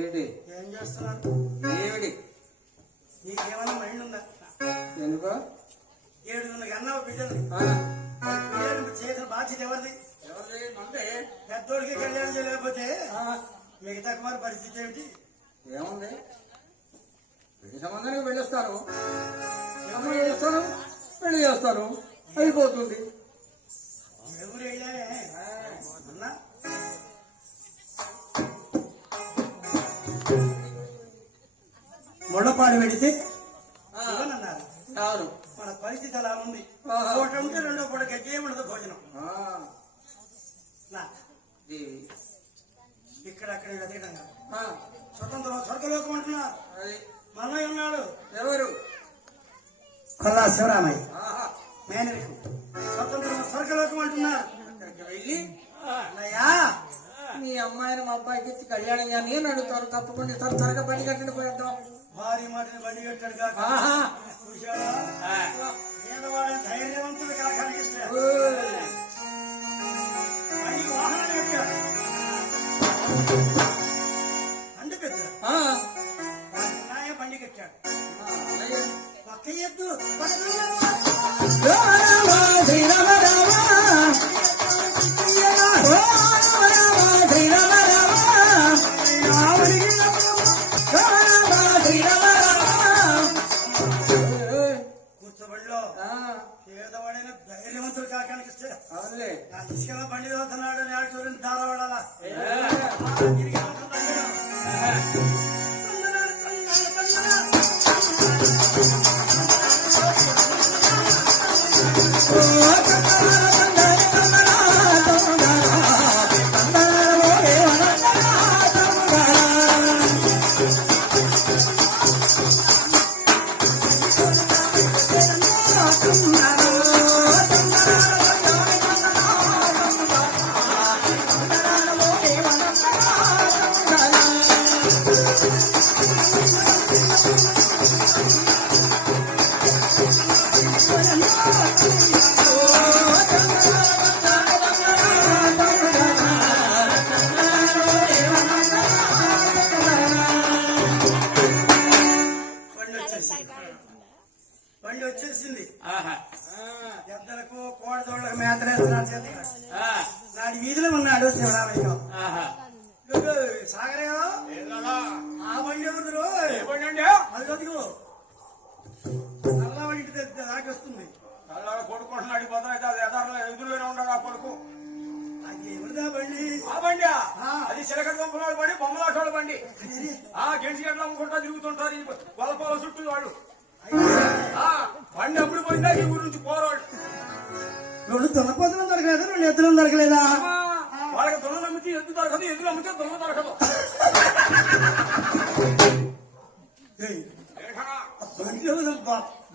ఏంటి ఏం చేస్తున్నారు? ఏమిటి నీకేమైనా మైండ్ ఉందా? ఎందుకో 7 కన్నావు బిడ్డలు. చేసిన బాధ్యత ఎవరిది? పెద్దోడికి కళ్యాణం చేయలేకపోతే మిగతా కుమారి పరిస్థితి ఏమిటి? ఏముంది, పెళ్లి సంబంధానికి వెళ్ళొస్తారు, అమ్మాయి చేస్తారు, పెళ్లి చేస్తారు, అయిపోతుంది. ఎవరు వెళ్ళానే అన్నా? ముళ్ళపాడు పెడితే ఇవ్వనన్నారు. అవును, మన పరిస్థితి అలా ఉంది. పూట ఉంటే రెండో పూట గడ్డి ఉండదు భోజనం. ఇక్కడక్కడ వెతకడం స్వతంత్రం స్వర్గలోకం అంటున్నారు. మనయ్య ఉన్నాడు. ఎవరు? కొల్లా శివరామయ్య మేనరికం. స్వతంత్రం స్వర్గలోకం అంటున్నారు. వెళ్ళి అన్నయ్యా మీ అమ్మాయిని మా అబ్బాయికి ఇచ్చి కళ్యాణం కానీ అని అడుగుతారు. తప్పకుండా త్వరగా బండి కట్టండి పోయేద్దాం. భారీ మాటని బండి కట్టాడు కాక పేదవాడని ధైర్యవంతుడు కాకానికి ఇస్తాడు. బండికి వాహనాలు కట్టాడు. అండి పెద్ద బండి కట్టాడు. పక్క ఎద్దు కూర్చోబడిలో పేదవాడైన ధైర్యవంతుడు కాకానికి ఇస్తే ఇసుకలో బండి చదువుతున్నాడు. నేడు చూడండి దారవాడాలా బండి వచ్చేసింది. ఎద్దలకు కోడదోళ్ళకు మేతలేస్తున్నాడు. నాడు వీధిలో ఉన్నాడు శివరామయ్య. సాగరేయో ఆ బండి ఎవరు? అది చదువు నల్ల బండి దాకి వస్తుంది. కొడుకుంటున్నాడు బదులైతే అది ఎదురులోనే ఉన్నాడు ఆ కొడుకు. అది ఎవరిదా బండి? ఆ బండి అది చిలకడ పంపుల బండి, బొమ్మలాటోళ్ళ బండి. గెంటి గట్ల అమ్ముకుంటా తిరుగుతుంటారు పొల చుట్టూ వాడు. బండి అప్పుడు పోయిందా ఈ ఊరు నుంచి పోరాడు. 2 దున్నపోతులు దొరకలేదు, 2 ఎద్దులు దొరకలేదా? వాళ్ళకి దున్నలు అమ్మితే ఎద్దు దొరకదు, ఎద్దులు అమ్మితే దున్న దొరకదు.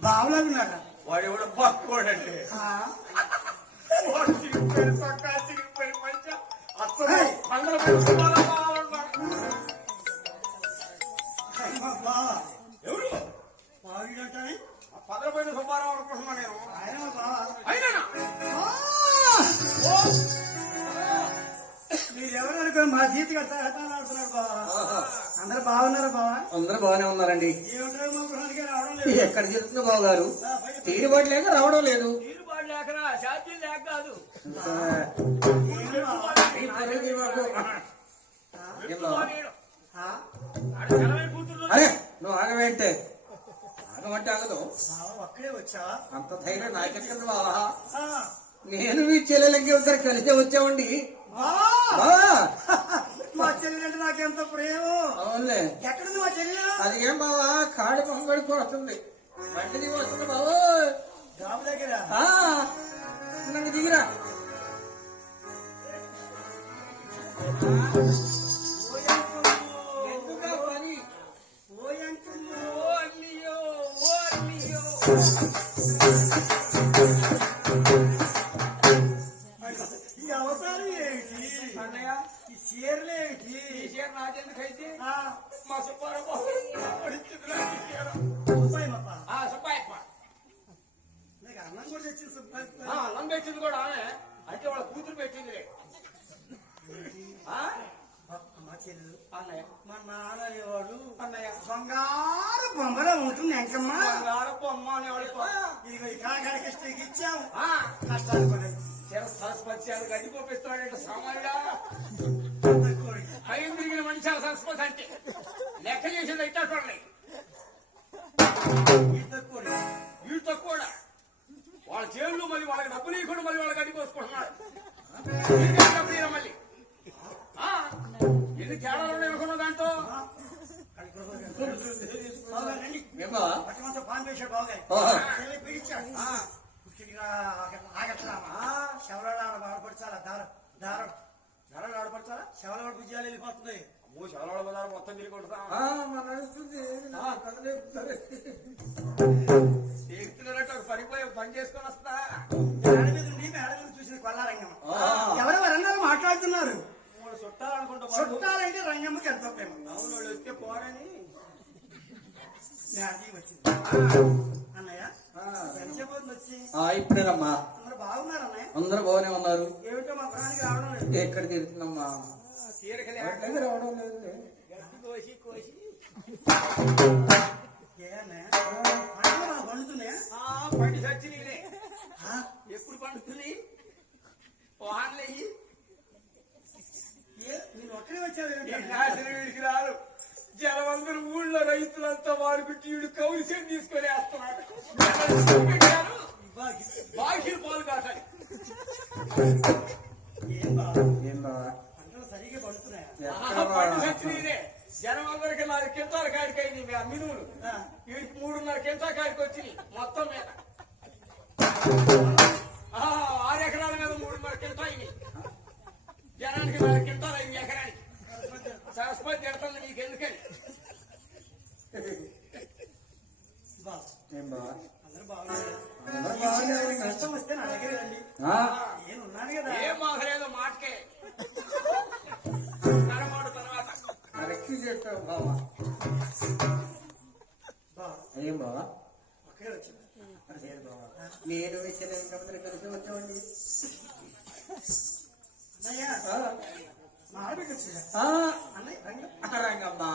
బావులాగున్నాడ వాడు ఎవడో బక్కోడండి. వాడు చిరిగిపోయిన పక్క చిరిగిపోయిన మంచ అందరూ ఎవరు బావిడంటే పదలపోయిన సుబ్బారావు అనుకుంటున్నా నేను. ఆయన బావా అయినా మీరెవరు అనుకో మా జీతి కట్టాడుతున్నాడు బావా. అందరు బాగున్నారా బావా? అందరూ బాగానే ఉన్నారండి. ఏమిటో మా గృహానికి రావడం లేదు. ఎక్కడ జరుగుతుందో బాబు గారు, తీరుబాటు లేక రావడం లేదు. తీరుబాటు లేకనా సాధ్యం లేక కాదు. అరే నువ్వు ఆగవేంటే? ఆగమంటే ఆగదు. అక్కడే వచ్చా? అంత ధైర్యం నాకెక్కడ బావా? నేను మీ చెల్లెలకి ఇద్దరు కలిసే వచ్చామండి. మా చెల్లెలంటే నాకెంత ప్రేమ. అవునులే. ఎక్కడుంది మా చెల్లె? అది ఏం బావా, కాడు పొంగడికి వస్తుంది, బండి దిగి వస్తుంది బాబు. జాబు దగ్గర నన్ను దిగిరా. ఎందుకా పని? ఈ అవసరం ఏంటి అన్నయ్య? ఈ చీరలేంటి? ఈ చీర నాకెందుకైతే మా సుబ్బారావు సుబ్బాయప్ప అన్నం కూడా తెచ్చింది. అన్నం పెట్టింది కూడా అంటే వాళ్ళ కూతురు పెట్టింది. చెల్లెలు అన్నయ్య మా నాన్న అనేవాడు అన్నయ్య బంగారు బొమ్మలో ఉంటుంది ఎంకమ్మ. బంగారు బొమ్మ అనేవాడు. ఇదిగో ఈ కాకాడికి స్టీకి ఇచ్చాము ఆ, కష్టాలు పడాయి. సరస్వతి గడ్డి పోపిస్తున్నాడు సామాన్యుడా. పైన తిరిగిన మనిషి సరస్వతి అంటే లెక్క చేసేది అయితే చూడండి. వీటితో కూడా వాళ్ళ చేతులు మళ్ళీ వాళ్ళకి డబ్బులు ఇవ్వకుండా మళ్ళీ వాళ్ళ గడ్డి కోసుకుంటున్నాడు. డబ్బులు ఇవ్వడం మళ్ళీ ఎన్ని తేడాలు ఉన్నాయి అనుకున్న దాంట్లో. పాన్ వేసాడు బాగాయి పిలిచాడు శవలాడ ఆడపడచాలా దారం ధరలు ఆడపడతారా? శవలాడ భుజాలు వెళ్ళిపోతుంది. అమ్మో శవలాడ బజారు మొత్తం తిరిగి కొడతా నడుస్తుంది పడిపోయి పని చేసుకొని వస్తా. మేడ మీద ఉండి మేడ మీద చూసింది కొల్లారంగమ్మ. ఎవరెవరన్నారు మాట్లాడుతున్నారు. చుట్టాలనుకుంటా. చుట్టాలంటే రంగమ్మకి ఎంత ప్రేమ. అవును వాళ్ళు వస్తే పోరని వచ్చింది అన్నయ్య ఎంతసేపు వచ్చి ఇప్పుడేనమ్మా. అందరూ బాగున్నారు అన్నయ్య. అందరూ బాగానే ఉన్నారు. ఏమిటో మా ప్రాణానికి రావడం లేదు. ఎక్కడ తిరుగుతుందమ్మా? తీరకలే రావడం లేదు. గడ్డి కోసి కోసి ఏ అన్నయ్య పంటలు పండుతున్నాయా? పండి చచ్చి నీలే ఎప్పుడు పండుతుంది వానలేయి. నేను ఒక్కడే వచ్చావు వీడికి రారు. జనమందరూ ఊళ్ళో రైతులంతా వాడుకుంటే వీడు కౌలిసేం తీసుకొని వేస్తున్నాడు. బాకీలు పాలు కాటాలి. ఏం బాబు ఏం బావా? పంటలు సరిగ్గా పండుతున్నాయా? పండి చచ్చి నీలే. జనమందరికి 4 కింటాల కాడికి అయింది మినువులు. వీడికి 3.5 కింటా కాడికి వచ్చినాయి మొత్తం మీద. 6 ఎకరాల మీద 3.5 కింటా అయినాయి. జనానికి 4 కింటాలు అయింది ఎకరానికి. సరస్వతి తిడుతుంది నీకెందుకని. బాబు ఏం బావా? అందరూ బాగున్నారు. అందరూ బాగానే కష్టం వస్తే నా దగ్గర రండి. నేను ఉన్నాను కదా. ఏం మాసలేదో మాటకే తరమాడు తర్వాత రెక్కి చేస్తావు బావా. బాబు ఏం బావా? ఒక్కడే వచ్చాను. లేదు బావా. నేను వచ్చాను కాబట్టి కలిసి వచ్చామండి. అన్నయ్య మా ఆడబిడ్డ వచ్చిందా? అన్నయ్య రండి. రంగమ్మా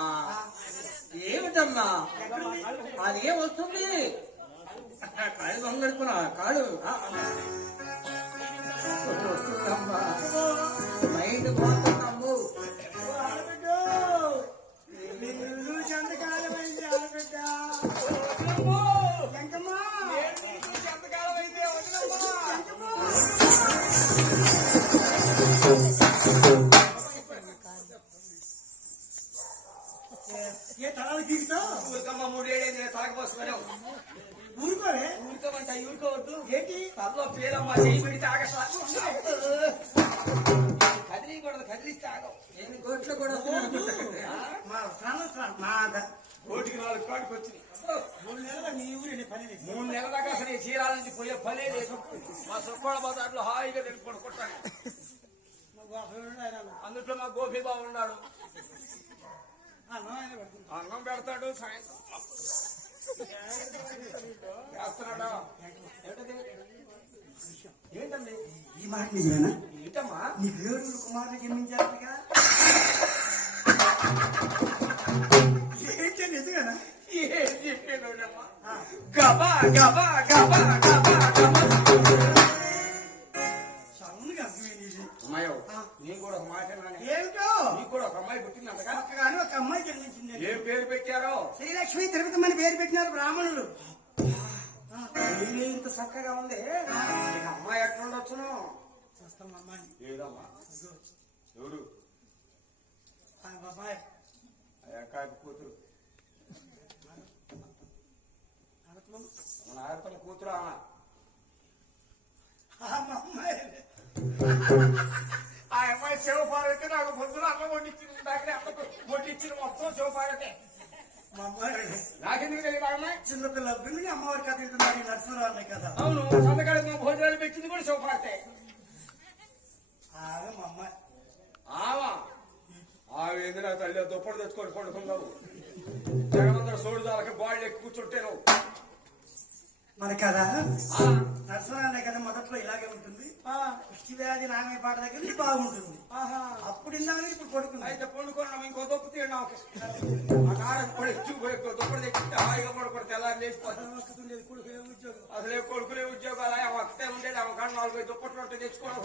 ఏమిటమ్మా అదేం వస్తుంది? కాళ్ళు దొంగడుకున్నా కాడు వస్తుందమ్మా. మైండ్ పోతున్నాము. ఆడబిడ్డ నిన్ను చందకాలమైంది ఆడబిడ్డ. ఎంకమ్మా ఎంతకాలం అయితే ఏ తలాలు తీరుతావు? ఊరికమ్మ 3 ఏళ్ళైంది తాగపోసుకున్నావు. ఊరుకోవే. ఊరుకోమంట ఊరుకోవద్దు. ఏంటి తల్లో పేరమ్మ చేయి పెడితే ఆగట్లా. కదిలీకూడదు కదిలిస్తే ఆగవు. నేను కోట్లో కూడా మా ప్రాణం మా రోడ్డుకి 4 కాడికి వచ్చినాయి. 3 నెలల నీ ఊరి పని లేదు. 3 నెలల దాకా అసలు ఈ చీరాల నుంచి పోయే పనే లేదు. మా సుక్కోడ బజార్లో హాయిగా తెలుపుకొని కొట్టాను. అందుట్లో మా గోపి బాబు ఉన్నాడు. అన్నం పెడతాడు సాయంత్రం చేస్తున్నాడా. ఏంటండి ఈ మాట నిజమేనా? ఏంటమ్మా నీ దేవుడు కుమారుడు జన్మించారుగా? ఏంటి నిజమేనా? ఏం చెప్పేదమ్మా. గబా గబా గబా గబా గబా సౌండ్గా అర్థమైంది. అమ్మాయో నేను కూడా ఒక మాట ఏమిటో నీకు కూడా ఒక అమ్మాయి పుట్టిందంటగా. ఒక్కగాను ఒక అమ్మాయి జన్మించింది. ఏం పేరు పెట్టారో? శ్రీలక్ష్మి తిరుపతి పేరు పెట్టినారు బ్రాహ్మణులు. ఇంత చక్కగా ఉంది. నీకు అమ్మాయి ఎట్లుండొచ్చును? చూస్తాం అమ్మాయి. ఏదమ్మా ఎవరు? అబ్బాయి అయ్యాక కూతురు మన ఆడతమ్మ కూతురు. అమ్మాయి ఆ అమ్మాయి శివపార్వతి నాకు పొద్దున అమ్మ వండించింది. దాకా అమ్మకు వండించిన మొత్తం శివపార్వతి. మా అమ్మాయి నాకెందుకు తెలియదు అమ్మాయి? చిన్నపిల్ల అబ్బాయి అమ్మవారి కథ వెళ్తున్నారు. ఈ నరసింహరావు అన్నాయి కదా. అవును సంతకాడికి మా భోజనాలు పెట్టింది కూడా శివపార్వతి. ఆమె మా అమ్మాయి. ఆమె నా తల్లి దుప్పటి తెచ్చుకొని పడుకున్నావు. జగమందరూ సోడుదాలకి బాళ్ళు ఎక్కి కూర్చుంటే నువ్వు మన కదా నరసింహరావు అన్నాయి కదా మొదట్లో ఇలాగే ఉంటుంది. కుష్టి వ్యాధి నామే పాట దగ్గర నుంచి బాగుంటుంది. ఆహా. అప్పుడు ఇందాక ఇప్పుడు పడుకుంది. అయితే పండుకున్నాం ఇంకో దొప్పు తీయండి నాకు ఆ కారం కూడా ఎక్కిపోయి దుప్పటి తెచ్చిస్తే హాయిగా పడుకుంటే తెల్లారి లేచిపోతుంది. అసలే కొడుకులే ఉద్యోగాలు ఒక్కటే ఉండేది ఆమె కాడ 4-5 దుప్పట్లు ఉంటే తెచ్చుకోవడం.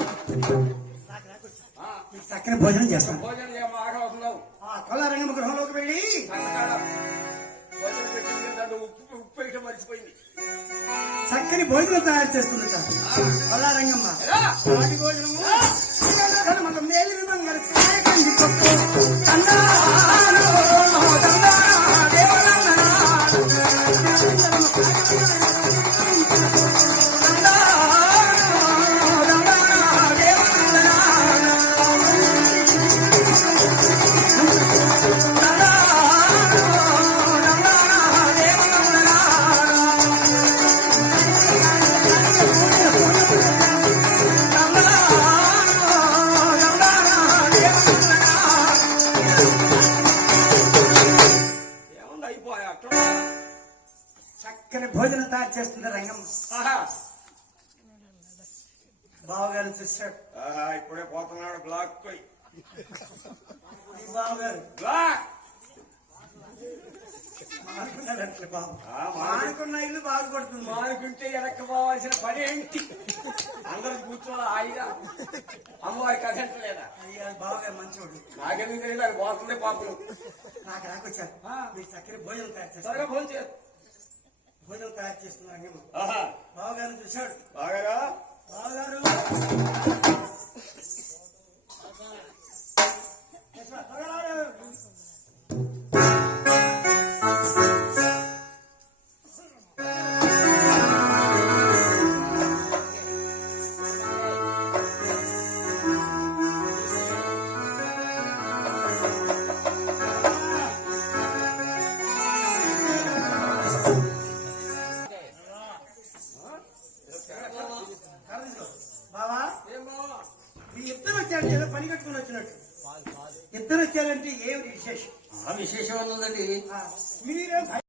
మీకు చక్కని భోజనం చేస్తాను. భోజనం చేయమా ఆకలి అవుతున్నావు కొల్లారంగమ్మ గృహంలోకి వెళ్ళి అన్నకాడ భోజనం పెట్టింది దాంట్లో ఉప్పు వేయటం మర్చిపోయింది. చక్కని భోజనం తయారు చేస్తుందట కొల్లారంగమ్మ. వాటి భోజనము మనం మేలు విమంగళ కాయకంది పప్పు అన్నాను ఏముంది అయిపోయా చక్కని భోజనం తయారు చేస్తుంది రంగమ్మ. బావగారు చూశాడు. ఇప్పుడే పోతున్నాడు బ్లాక్ పోయి ఈ బావగారు బ్లాక్ మానుకున్నాడంటే బాబు. మానుకున్న మానుకున్న ఇల్లు బాగుపడుతుంది. మానుకుంటే వెనక్కి పోవాల్సిన పని ఏంటి? అందరూ కూర్చోవాలి హాయిగా. అమ్మవారికి అదంటలేదా? అయ్యా బావగారు మంచివాడు. నాకెందుకు తెలియదు అది పోతుందే పాపలు. నాకు రాకొచ్చారు. మీరు చక్కని భోజనం తయారు చేస్తారు. త్వరగా ఫోన్ చేయదు. భోజనం తయారు చేస్తున్న రంగమ్మ. ఆహా బావగారు చూశాడు. బాగారా బావగారు బావా ఏమో ఈ ఇద్దరు వచ్చారంటే ఏదో పని కట్టుకుని వచ్చినట్టు. ఇద్దరు వచ్చారంటే ఏమిటి విశేషం? విశేషం ఉందండి. మీరేం